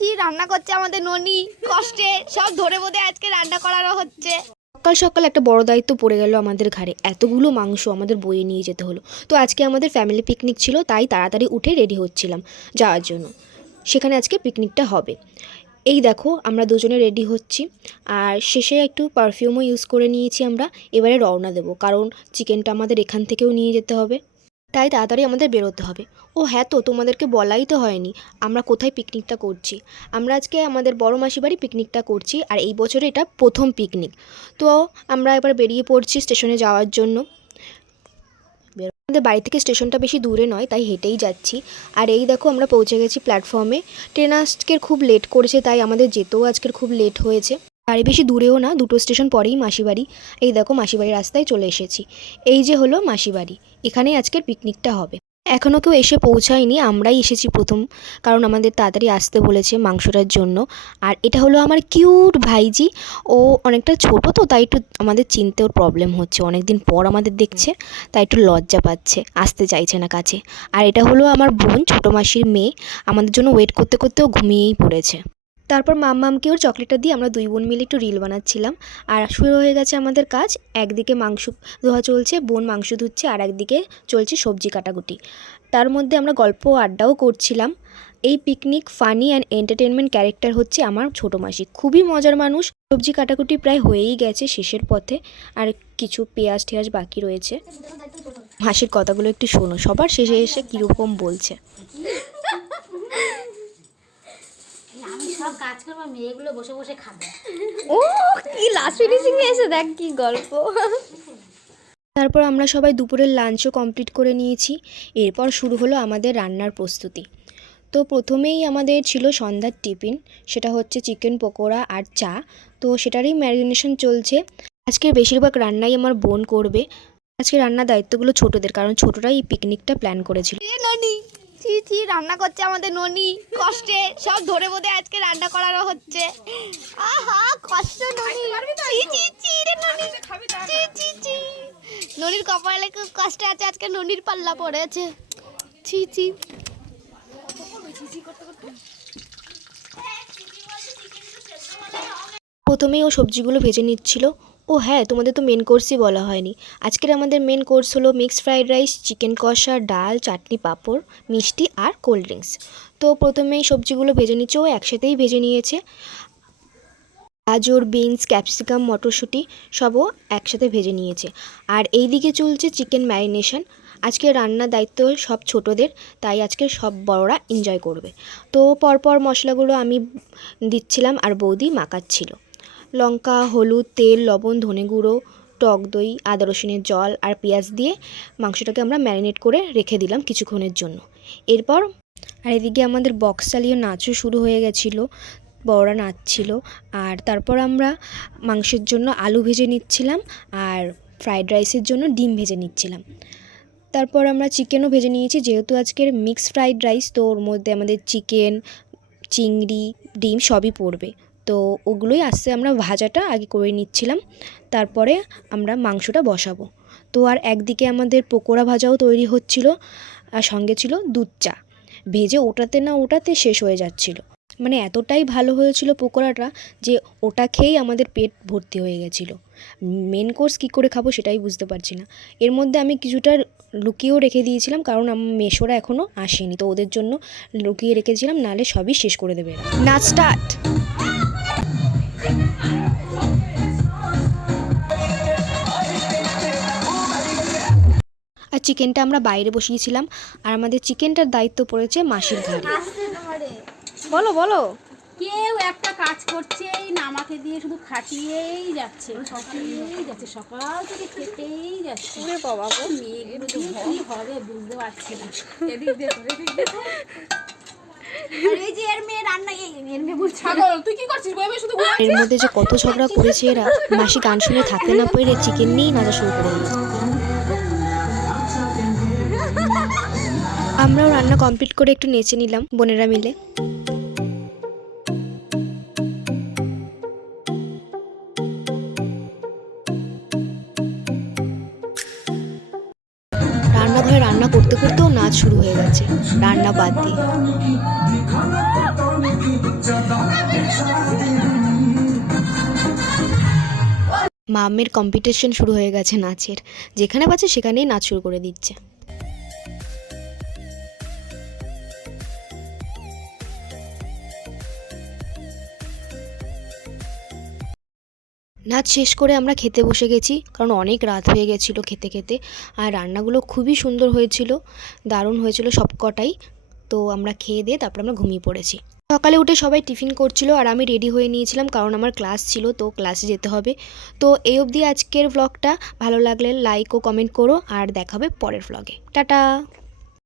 চি রান্না করছে আমাদের ননি, কষ্টে, সব ধরে বোধে আজকে রান্না করানো হচ্ছে। সকাল সকাল একটা বড় দায়িত্ব পড়ে গেল আমাদের ঘাড়ে, এতগুলো মাংস আমাদের বয়ে নিয়ে যেতে হলো। তো আজকে আমাদের ফ্যামিলি পিকনিক ছিল, তাই তাড়াতাড়ি উঠে রেডি হচ্ছিলাম যাওয়ার জন্য। সেখানে আজকে পিকনিকটা হবে। এই দেখো, আমরা দুজনে রেডি হচ্ছি। আর শেষে একটু পারফিউমও ইউজ করে নিয়েছি আমরা, এবারে রওনা দেবো, কারণ চিকেনটা আমাদের এখান থেকেও নিয়ে যেতে হবে। তাই তাড়াতাড়ি আমাদের বেরোতে হবে। ও হ্যাঁ তো, তোমাদেরকে বলাই তো হয়নি, আমরা কোথায় পিকনিকটা করছি? আমরা আজকে আমাদের বড় মাসি বাড়ি পিকনিকটা করছি আর এই বছরে এটা প্রথম পিকনিক তো আমরা এবার বেরিয়ে পড়ছি স্টেশনে যাওয়ার জন্য। আমাদের বাড়ি থেকে স্টেশনটা বেশি দূরে নয়, তাই হেঁটেই যাচ্ছি। আর এই দেখো আমরা পৌঁছে গেছি প্ল্যাটফর্মে ট্রেন আজকের খুব লেট করেছে, তাই আমাদের যেতেও আজকের খুব লেট হয়েছে। বাড়ি বেশি দূরেও না, দুটো স্টেশন পরেই মাসিবাড়ি এই দেখো মাসিবাড়ির রাস্তায় চলে এসেছি। এই যে হলো মাসিবাড়ি এখানেই আজকের পিকনিকটা হবে। এখনও কেউ এসে পৌঁছায়নি, আমরাই এসেছি প্রথম, কারণ আমাদের তাড়াতাড়ি আসতে বলেছে মাংসটার জন্য। আর এটা হলো আমার কিউট ভাইজি, ও অনেকটা ছোট তো, তাই একটু আমাদের চিনতেও প্রবলেম হচ্ছে। অনেক দিন পর আমাদের দেখছে, তাই একটু লজ্জা পাচ্ছে, আসতে চাইছে না কাছে। আর এটা হলো আমার বোন, ছোটো মাসির মেয়ে, আমাদের জন্য ওয়েট করতে করতেও ঘুমিয়েই পড়েছে। তারপর মাম্মামকে ওর চকলেটটা দিয়ে আমরা দুই বোন মিলে একটু রিল বানাচ্ছিলাম। আর শুরু হয়ে গেছে আমাদের কাজ, একদিকে মাংস ধোয়া চলছে, বোন মাংস ধুচ্ছে, আর একদিকে চলছে সবজি কাটাকুটি। তার মধ্যে আমরা গল্প আড্ডাও করছিলাম। এই picnic funny and entertainment character হচ্ছে আমার ছোটো মাসি। খুবই মজার মানুষ। সবজি কাটাকুটি প্রায় হয়েই গেছে শেষের পথে। আর কিছু পেঁয়াজ টেয়াজ বাকি রয়েছে। হাসির কথাগুলো একটু শোনো, সবার শেষে এসে কীরকম বলছে। সব কাজ করব মেয়েগুলো বসে বসে খাবে। ও কি লাস্ট ফিনিশিং এসে দেখ কি গল্প। তারপর আমরা সবাই দুপুরের লাঞ্চও কমপ্লিট করে নিয়েছি। এরপর শুরু হলো আমাদের রান্নার প্রস্তুতি। তো প্রথমেই আমাদের ছিল সন্ধ্যার টিফিন সেটা হচ্ছে চিকেন পকোড়া আর চা। তো সেটারই ম্যারিনেশন চলছে। আজকের বেশিরভাগ রান্নাই আমার বোন করবে। আজকে রান্নার দায়িত্বগুলো ছোটদের কারণ ছোটরাই এই পিকনিকটা প্ল্যান করেছিল। চি চি রান্না করছে আমাদের ননি। কষ্টে, সব ধরে বোধে আজকে রান্না করানো হচ্ছে। আহা, কষ্ট ননি। চি চি চি রে ননি। চি চি চি ননির কপালে খুব কষ্টে আছে, আজকে ননির পাল্লা পড়েছে। ছি ছি। প্রথমেই ও সবজিগুলো ভেজে নিচ্ছিল। ও হ্যাঁ তোমাদের তো মেন কোর্সই বলা হয়নি। আজকের আমাদের মেন কোর্স হলো মিক্সড ফ্রাইড রাইস চিকেন কষা, ডাল, চাটনি, পাঁপড়, মিষ্টি আর কোল্ড ড্রিঙ্কস তো প্রথমেই সবজিগুলো ভেজে নিচ্ছে, ও একসাথেই ভেজে নিয়েছে। গাজর বিনস ক্যাপসিকাম মটরশুঁটি সবও একসাথে ভেজে নিয়েছে। আর এই দিকে চলছে চিকেন ম্যারিনেশন আজকে রান্নার দায়িত্ব সব ছোটদের, তাই আজকে সব বড়রা এনজয় করবে। তো পরপর মশলাগুলো আমি দিচ্ছিলাম আর বৌদি মাখাচ্ছিল। লঙ্কা, হলুদ, তেল, লবণ, ধনে গুঁড়ো, টক দই, আদা রসুনের জল আর পেঁয়াজ দিয়ে মাংসটাকে আমরা ম্যারিনেট করে রেখে দিলাম কিছুক্ষণের জন্য। এরপর আর এদিকে আমাদের বক্স চালিয়ে নাচও শুরু হয়ে গেছিল, বড়রা নাচছিল। আর তারপর আমরা মাংসের জন্য আলু ভেজে নিচ্ছিলাম আর ফ্রাইড রাইসের জন্য ডিম ভেজে নিচ্ছিলাম। তারপর আমরা চিকেনও ভেজে নিয়েছি, যেহেতু আজকের মিক্স ফ্রাইড রাইস, তো ওর মধ্যে আমাদের চিকেন, চিংড়ি, ডিম সবই পড়বে। তো ওগুলোই আস্তে আমরা ভাজাটা আগে করে নিচ্ছিলাম। তারপরে আমরা মাংসটা বসাবো। তো আর একদিকে আমাদের পকোড়া ভাজাও তৈরি হচ্ছিল, আর সঙ্গে ছিল দুধ চা। ভেজে ওটাতে না ওটাতে শেষ হয়ে যাচ্ছিল। মানে এতটাই ভালো হয়েছিল পকোড়াটা যে ওটা খেয়েই আমাদের পেট ভর্তি হয়ে গেছিল। মেন কোর্স কী করে খাব সেটাই বুঝতে পারছি না। এর মধ্যে আমি কিছুটা লুকিয়েও রেখে দিয়েছিলাম, কারণ আমার মেশোরা এখনও আসেনি। তো ওদের জন্য লুকিয়ে রেখেছিলাম, নাহলে সবই শেষ করে দেবে। নাচ স্টার্ট! চিকেনটা আমরা বাইরে বসিয়েছিলাম আর আমাদের চিকেনটার দায়িত্ব পড়েছে মাসির ঘাড়ে বলো বলো। কেউ একটা কাজ করছে এই নামাকে দিয়ে শুধু খাটিয়েই যাচ্ছে খাটিয়েই যাচ্ছে সকাল থেকে খেতেই যাচ্ছে। বাবা মেয়েগুলো যে কি হবে বুঝতে পারছি না। এই যে এর মেয়ে রান্না এই এর মেয়ে বলছে তুই কি করছিস বই শুধু এর মধ্যে যে কত ঝগড়া করেছে এরা মাসি গান শুনে থাকতে না পেরে চিকেন নিয়েই নাচা শুরু করে আমরাও রান্না কমপ্লিট করে একটু নেচে নিলাম, বোনেরা মিলে। রান্নাঘরে রান্না করতে করতেও নাচ শুরু হয়ে গেছে। রান্না বাদ দিয়ে। মামের কম্পিটিশন শুরু হয়ে গেছে নাচের। যেখানে পাচ্ছে সেখানেই নাচ শুরু করে দিচ্ছে। নাচ শেষ করে আমরা খেতে বসে গেছি, কারণ অনেক রাত হয়ে গেছিল খেতে খেতে। আর রান্নাগুলো খুবই সুন্দর হয়েছিল, দারুণ হয়েছিল সব কটাই। তো আমরা খেয়ে দিয়ে তারপর আমরা ঘুমিয়ে পড়েছি। সকালে উঠে সবাই টিফিন করছিল আর আমি রেডি হয়ে নিয়েছিলাম, কারণ আমার ক্লাস ছিল, তো ক্লাসে যেতে হবে। তো এই অবধি আজকের ব্লগটা ভালো লাগলে লাইক ও কমেন্ট করো, আর দেখাবে পরের ব্লগে টাটা!